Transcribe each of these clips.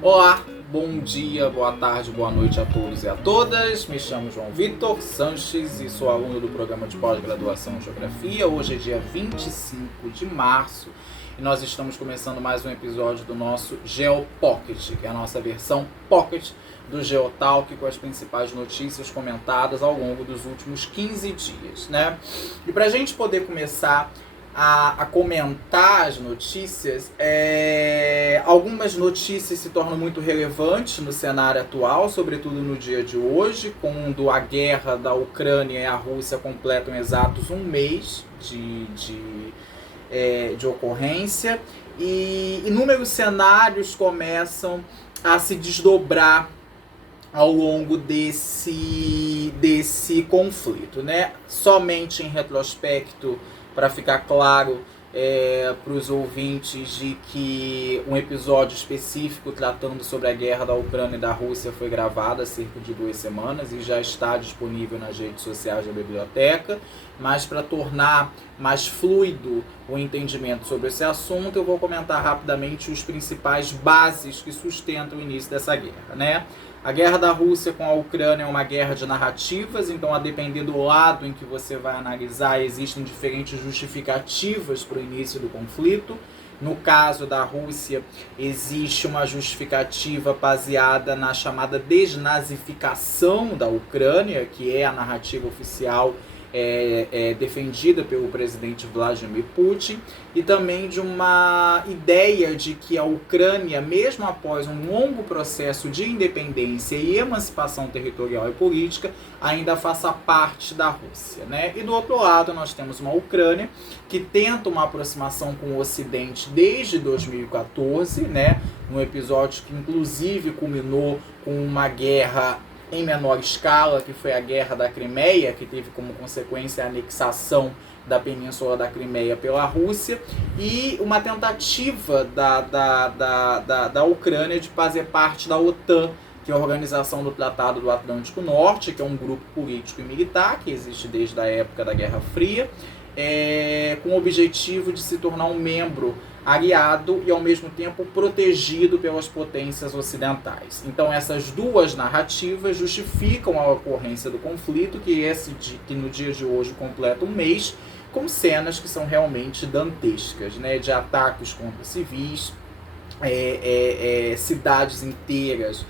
Olá, bom dia, boa tarde, boa noite a todos e a todas. Me chamo João Vitor Sanches e sou aluno do programa de pós-graduação em Geografia. Hoje é dia 25 de março e nós estamos começando mais um episódio do nosso GeoPocket, que é a nossa versão Pocket do Geotalk, com as principais notícias comentadas ao longo dos últimos 15 dias, né? E para a gente poder começar a comentar as notícias, algumas notícias se tornam muito relevantes no cenário atual, sobretudo no dia de hoje, quando a guerra da Ucrânia e a Rússia completam exatos um mês de ocorrência, e inúmeros cenários começam a se desdobrar ao longo desse conflito, né? Somente em retrospecto, para ficar claro para os ouvintes de que um episódio específico tratando sobre a guerra da Ucrânia e da Rússia foi gravado há cerca de 2 semanas e já está disponível nas redes sociais da biblioteca, mas para tornar mais fluido o entendimento sobre esse assunto, eu vou comentar rapidamente os principais bases que sustentam o início dessa guerra, né? A guerra da Rússia com a Ucrânia é uma guerra de narrativas, então a depender do lado em que você vai analisar, existem diferentes justificativas para o início do conflito. No caso da Rússia, existe uma justificativa baseada na chamada desnazificação da Ucrânia, que é a narrativa oficial defendida pelo presidente Vladimir Putin, e também de uma ideia de que a Ucrânia, mesmo após um longo processo de independência e emancipação territorial e política, ainda faça parte da Rússia, né? E do outro lado nós temos uma Ucrânia que tenta uma aproximação com o Ocidente desde 2014, né? Um episódio que inclusive culminou com uma guerra em menor escala, que foi a Guerra da Crimeia, que teve como consequência a anexação da Península da Crimeia pela Rússia, e uma tentativa da Ucrânia de fazer parte da OTAN, que é a Organização do Tratado do Atlântico Norte, que é um grupo político e militar que existe desde a época da Guerra Fria, com o objetivo de se tornar um membro aliado e ao mesmo tempo protegido pelas potências ocidentais. Então essas duas narrativas justificam a ocorrência do conflito, que no dia de hoje completa um mês, com cenas que são realmente dantescas, né, de ataques contra civis, cidades inteiras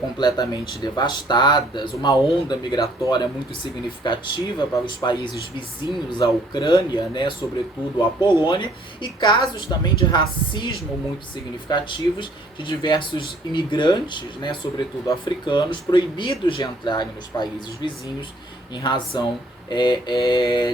completamente devastadas, uma onda migratória muito significativa para os países vizinhos à Ucrânia, né, sobretudo a Polônia, e casos também de racismo muito significativos de diversos imigrantes, né, sobretudo africanos, proibidos de entrarem nos países vizinhos em razão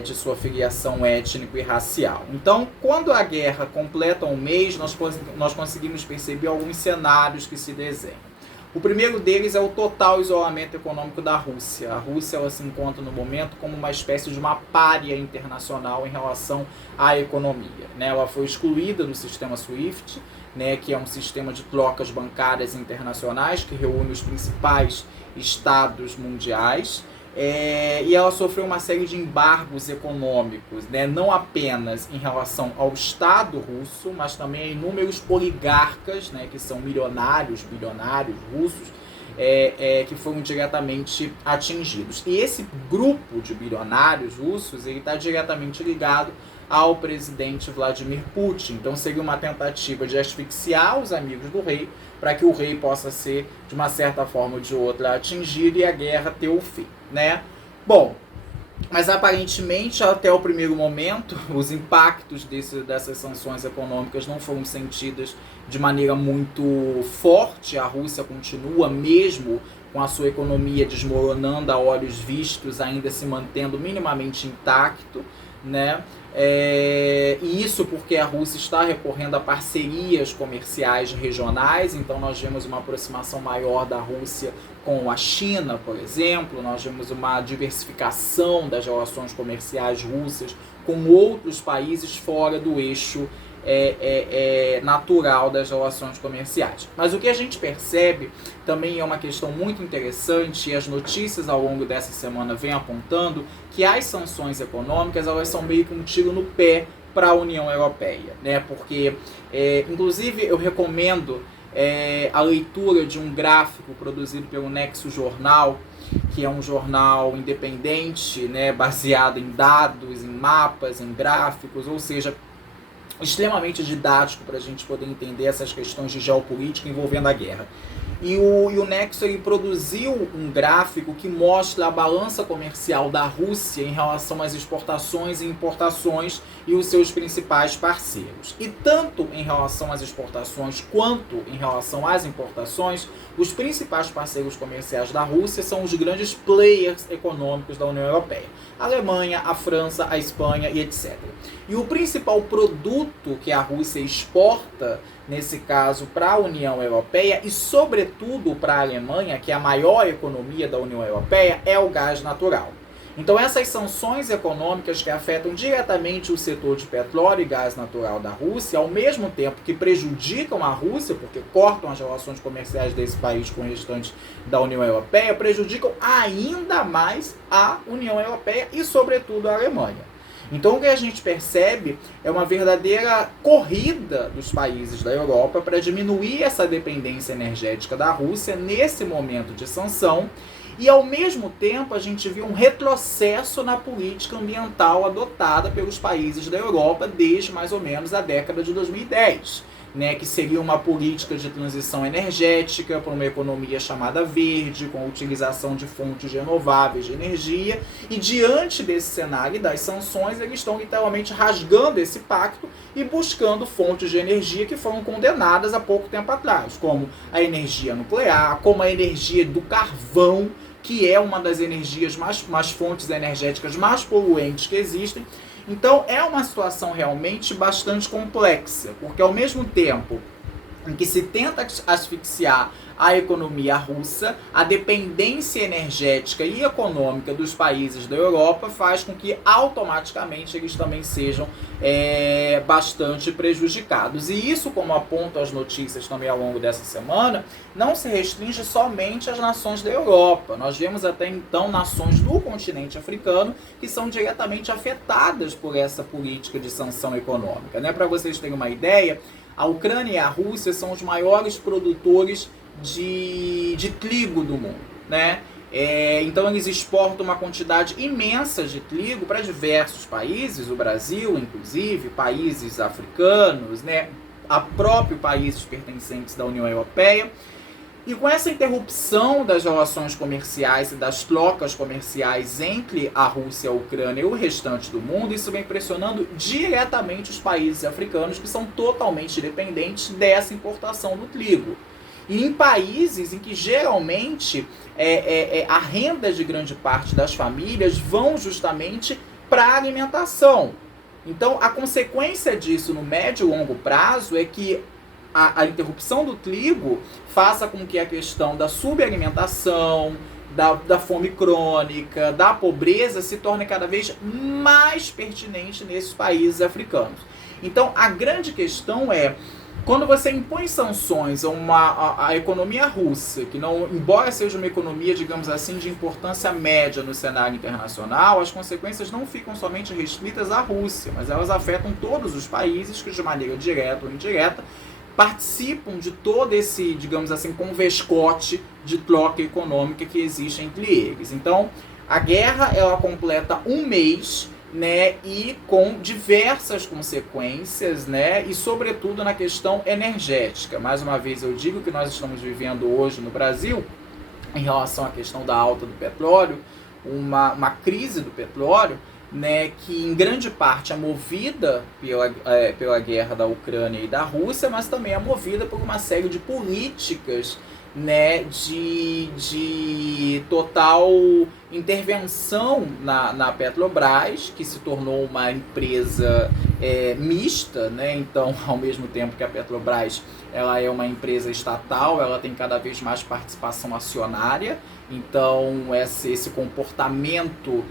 de sua filiação étnico e racial. Então, quando a guerra completa um mês, nós conseguimos perceber alguns cenários que se desenham. O primeiro deles é o total isolamento econômico da Rússia. A Rússia ela se encontra no momento como uma espécie de uma pária internacional em relação à economia, né? Ela foi excluída do sistema SWIFT, né, que é um sistema de trocas bancárias internacionais que reúne os principais estados mundiais. E ela sofreu uma série de embargos econômicos, né, não apenas em relação ao Estado russo, mas também a inúmeros oligarcas, né, que são bilionários russos, que foram diretamente atingidos. E esse grupo de bilionários russos está diretamente ligado ao presidente Vladimir Putin. Então seria uma tentativa de asfixiar os amigos do rei, para que o rei possa ser, de uma certa forma ou de outra, atingido e a guerra ter o fim, né? Bom, mas aparentemente, até o primeiro momento, os impactos dessas sanções econômicas não foram sentidas de maneira muito forte. A Rússia continua, mesmo com a sua economia desmoronando a olhos vistos, ainda se mantendo minimamente intacto, né? E isso porque a Rússia está recorrendo a parcerias comerciais regionais. Então nós vemos uma aproximação maior da Rússia com a China, por exemplo. Nós vemos uma diversificação das relações comerciais russas com outros países fora do eixo natural das relações comerciais. Mas o que a gente percebe também é uma questão muito interessante, e as notícias ao longo dessa semana vêm apontando que as sanções econômicas elas são meio que um tiro no pé para a União Europeia, né? Porque, inclusive, eu recomendo a leitura de um gráfico produzido pelo Nexo Jornal, que é um jornal independente, né, baseado em dados, em mapas, em gráficos, ou seja, extremamente didático para a gente poder entender essas questões de geopolítica envolvendo a guerra. E o Nexo ele produziu um gráfico que mostra a balança comercial da Rússia em relação às exportações e importações e os seus principais parceiros. E tanto em relação às exportações quanto em relação às importações, os principais parceiros comerciais da Rússia são os grandes players econômicos da União Europeia. A Alemanha, a França, a Espanha e etc. E o principal produto que a Rússia exporta, nesse caso, para a União Europeia e, sobretudo, para a Alemanha, que é a maior economia da União Europeia, é o gás natural. Então, essas sanções econômicas que afetam diretamente o setor de petróleo e gás natural da Rússia, ao mesmo tempo que prejudicam a Rússia, porque cortam as relações comerciais desse país com o restante da União Europeia, prejudicam ainda mais a União Europeia e, sobretudo, a Alemanha. Então, o que a gente percebe é uma verdadeira corrida dos países da Europa para diminuir essa dependência energética da Rússia nesse momento de sanção e, ao mesmo tempo, a gente viu um retrocesso na política ambiental adotada pelos países da Europa desde mais ou menos a década de 2010. Né, que seria uma política de transição energética para uma economia chamada verde, com a utilização de fontes renováveis de energia, e diante desse cenário das sanções, eles estão literalmente rasgando esse pacto e buscando fontes de energia que foram condenadas há pouco tempo atrás, como a energia nuclear, como a energia do carvão, que é uma das energias mais fontes energéticas mais poluentes que existem. Então, é uma situação realmente bastante complexa, porque ao mesmo tempo em que se tenta asfixiar a economia russa, a dependência energética e econômica dos países da Europa faz com que automaticamente eles também sejam bastante prejudicados. E isso, como apontam as notícias também ao longo dessa semana, não se restringe somente às nações da Europa. Nós vemos até então nações do continente africano que são diretamente afetadas por essa política de sanção econômica. Né? Para vocês terem uma ideia, a Ucrânia e a Rússia são os maiores produtores de trigo do mundo, né? Então eles exportam uma quantidade imensa de trigo para diversos países, o Brasil inclusive, países africanos, né? A próprio países pertencentes da União Europeia. E com essa interrupção das relações comerciais e das trocas comerciais entre a Rússia, a Ucrânia e o restante do mundo, isso vem pressionando diretamente os países africanos que são totalmente dependentes dessa importação do trigo. E em países em que geralmente a renda de grande parte das famílias vão justamente para a alimentação. Então, a consequência disso no médio e longo prazo é que a interrupção do trigo faça com que a questão da subalimentação, da fome crônica, da pobreza se torne cada vez mais pertinente nesses países africanos. Então, a grande questão é, quando você impõe sanções à economia russa, que não, embora seja uma economia, digamos assim, de importância média no cenário internacional, as consequências não ficam somente restritas à Rússia, mas elas afetam todos os países que, de maneira direta ou indireta, participam de todo esse, digamos assim, convescote de troca econômica que existe entre eles. Então, a guerra ela completa um mês, né, e com diversas consequências, né, e sobretudo na questão energética. Mais uma vez eu digo que nós estamos vivendo hoje no Brasil, em relação à questão da alta do petróleo, uma crise do petróleo, né, que em grande parte é movida pela guerra da Ucrânia e da Rússia, mas também é movida por uma série de políticas, né, de total intervenção na Petrobras, que se tornou uma empresa mista, né? Então, ao mesmo tempo que a Petrobras ela é uma empresa estatal, ela tem cada vez mais participação acionária. Então, esse comportamento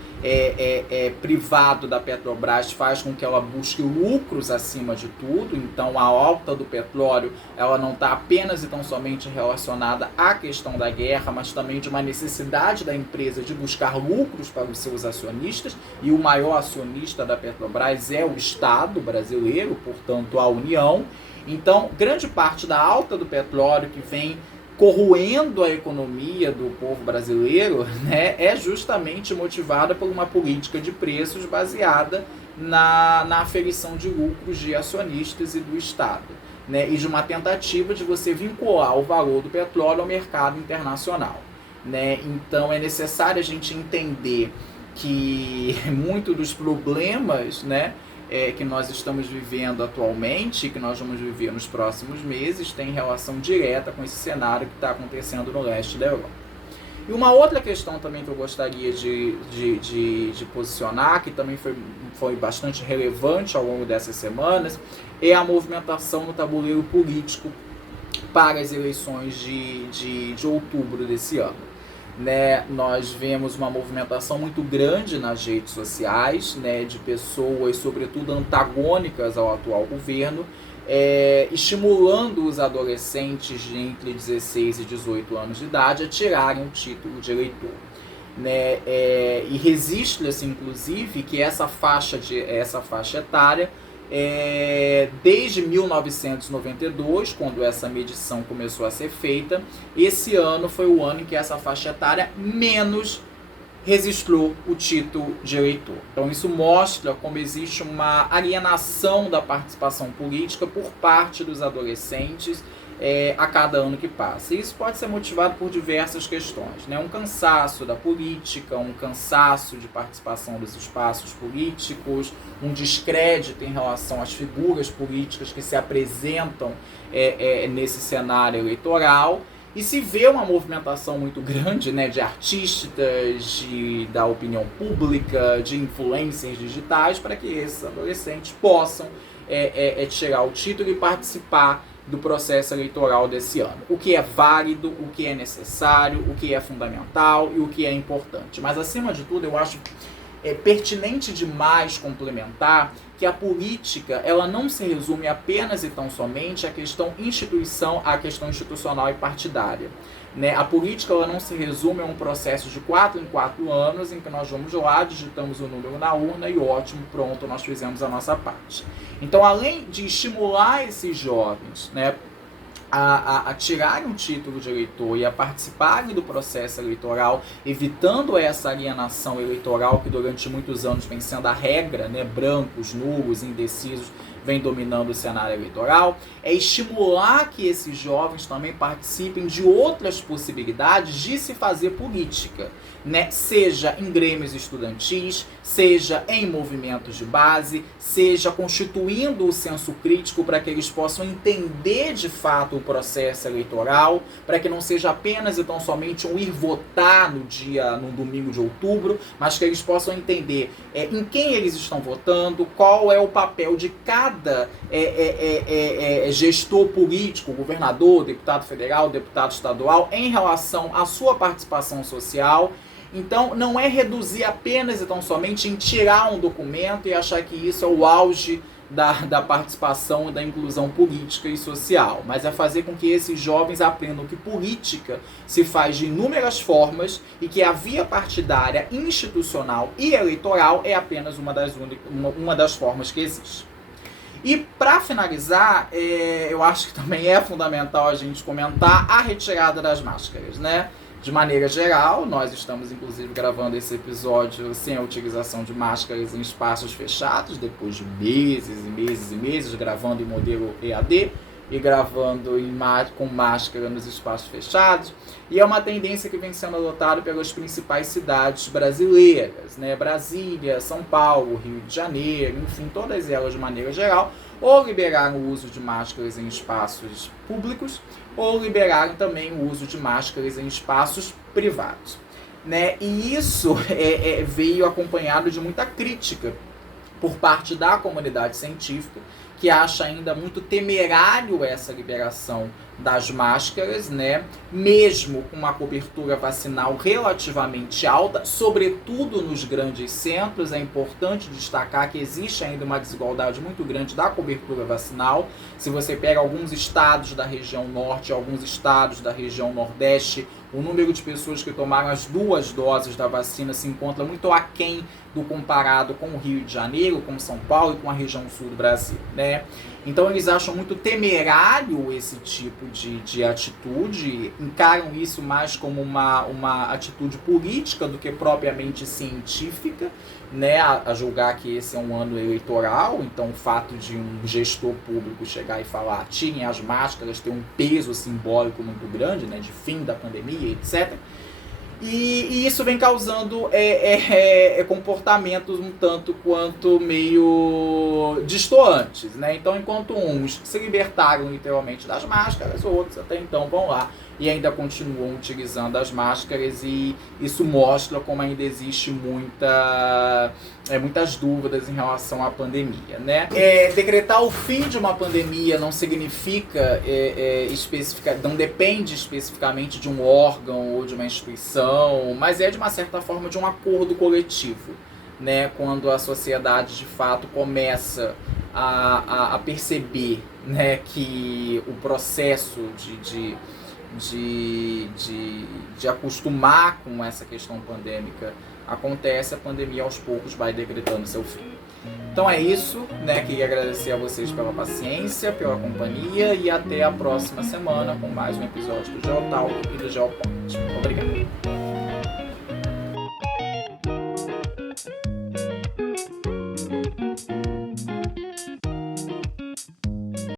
privado da Petrobras faz com que ela busque lucros acima de tudo. Então, a alta do petróleo ela não está apenas e tão somente relacionada à questão da guerra, mas também de uma necessidade da empresa de buscar buscar lucros para os seus acionistas, e o maior acionista da Petrobras é o Estado brasileiro, portanto a União. Então, grande parte da alta do petróleo que vem corroendo a economia do povo brasileiro, né, é justamente motivada por uma política de preços baseada na aferição de lucros de acionistas e do Estado, né, e de uma tentativa de você vincular o valor do petróleo ao mercado internacional, né. Então é necessário a gente entender que muito dos problemas, né, que nós estamos vivendo atualmente, que nós vamos viver nos próximos meses, tem relação direta com esse cenário que está acontecendo no leste da Europa. E uma outra questão também que eu gostaria de posicionar, que também foi bastante relevante ao longo dessas semanas, é a movimentação no tabuleiro político para as eleições de outubro desse ano. Né, nós vemos uma movimentação muito grande nas redes sociais, né, de pessoas, sobretudo antagônicas ao atual governo, estimulando os adolescentes de entre 16 e 18 anos de idade a tirarem o título de eleitor. Né, e resiste-se, inclusive, que essa faixa etária, desde 1992, quando essa medição começou a ser feita, esse ano foi o ano em que essa faixa etária menos registrou o título de eleitor. Então isso mostra como existe uma alienação da participação política por parte dos adolescentes a cada ano que passa. E isso pode ser motivado por diversas questões, né? Um cansaço da política, um cansaço de participação dos espaços políticos, um descrédito em relação às figuras políticas que se apresentam nesse cenário eleitoral. E se vê uma movimentação muito grande, né, de artistas, da opinião pública, de influencers digitais, para que esses adolescentes possam tirar o título e participar do processo eleitoral desse ano. O que é válido, o que é necessário, o que é fundamental e o que é importante. Mas, acima de tudo, eu acho pertinente demais complementar que a política ela não se resume apenas e tão somente à questão institucional e partidária. Né? A política ela não se resume a um processo de 4 em 4 anos em que nós vamos lá, digitamos o número na urna e ótimo, pronto, nós fizemos a nossa parte. Então, além de estimular esses jovens, né, a tirarem o título de eleitor e a participarem do processo eleitoral, evitando essa alienação eleitoral que durante muitos anos vem sendo a regra, né, brancos, nulos, indecisos, vem dominando o cenário eleitoral, é estimular que esses jovens também participem de outras possibilidades de se fazer política, né? Seja em grêmios estudantis, seja em movimentos de base, seja constituindo o senso crítico para que eles possam entender de fato o processo eleitoral, para que não seja apenas e tão somente um ir votar no domingo de outubro, mas que eles possam entender em quem eles estão votando, qual é o papel de cada gestor político, governador, deputado federal, deputado estadual, em relação à sua participação social. Então, não é reduzir apenas e tão somente em tirar um documento e achar que isso é o auge da participação e da inclusão política e social, mas é fazer com que esses jovens aprendam que política se faz de inúmeras formas e que a via partidária, institucional e eleitoral é apenas uma das formas que existe. E para finalizar, eu acho que também é fundamental a gente comentar a retirada das máscaras, né? De maneira geral, nós estamos inclusive gravando esse episódio sem a utilização de máscaras em espaços fechados, depois de meses e meses e meses gravando em modelo EAD e gravando com máscara nos espaços fechados. E é uma tendência que vem sendo adotada pelas principais cidades brasileiras, né? Brasília, São Paulo, Rio de Janeiro, enfim, todas elas de maneira geral, ou liberaram o uso de máscaras em espaços públicos, ou liberaram também o uso de máscaras em espaços privados. Né? E isso veio acompanhado de muita crítica por parte da comunidade científica, que acha ainda muito temerário essa liberação das máscaras, né? Mesmo com uma cobertura vacinal relativamente alta, sobretudo nos grandes centros. É importante destacar que existe ainda uma desigualdade muito grande da cobertura vacinal. Se você pega alguns estados da região norte, alguns estados da região nordeste, o número de pessoas que tomaram as 2 doses da vacina se encontra muito aquém do comparado com o Rio de Janeiro, com São Paulo e com a região sul do Brasil, né? Então eles acham muito temerário esse tipo de atitude, encaram isso mais como uma atitude política do que propriamente científica, né? A julgar que esse é um ano eleitoral, então o fato de um gestor público chegar e falar tirem as máscaras tem um peso simbólico muito grande, né? De fim da pandemia, etc. E isso vem causando comportamentos um tanto quanto meio distoantes, né? Então, enquanto uns se libertaram literalmente das máscaras, outros até então vão lá e ainda continuam utilizando as máscaras, e isso mostra como ainda existe muitas dúvidas em relação à pandemia, né? Decretar o fim de uma pandemia não significa não depende especificamente de um órgão ou de uma instituição, mas é de uma certa forma de um acordo coletivo, né? Quando a sociedade de fato começa a perceber, né, que o processo de acostumar com essa questão pandêmica acontece, a pandemia aos poucos vai decretando seu fim. Então é isso, né? Queria agradecer a vocês pela paciência, pela companhia, e até a próxima semana com mais um episódio do Geotalk e do Geopod. Obrigado.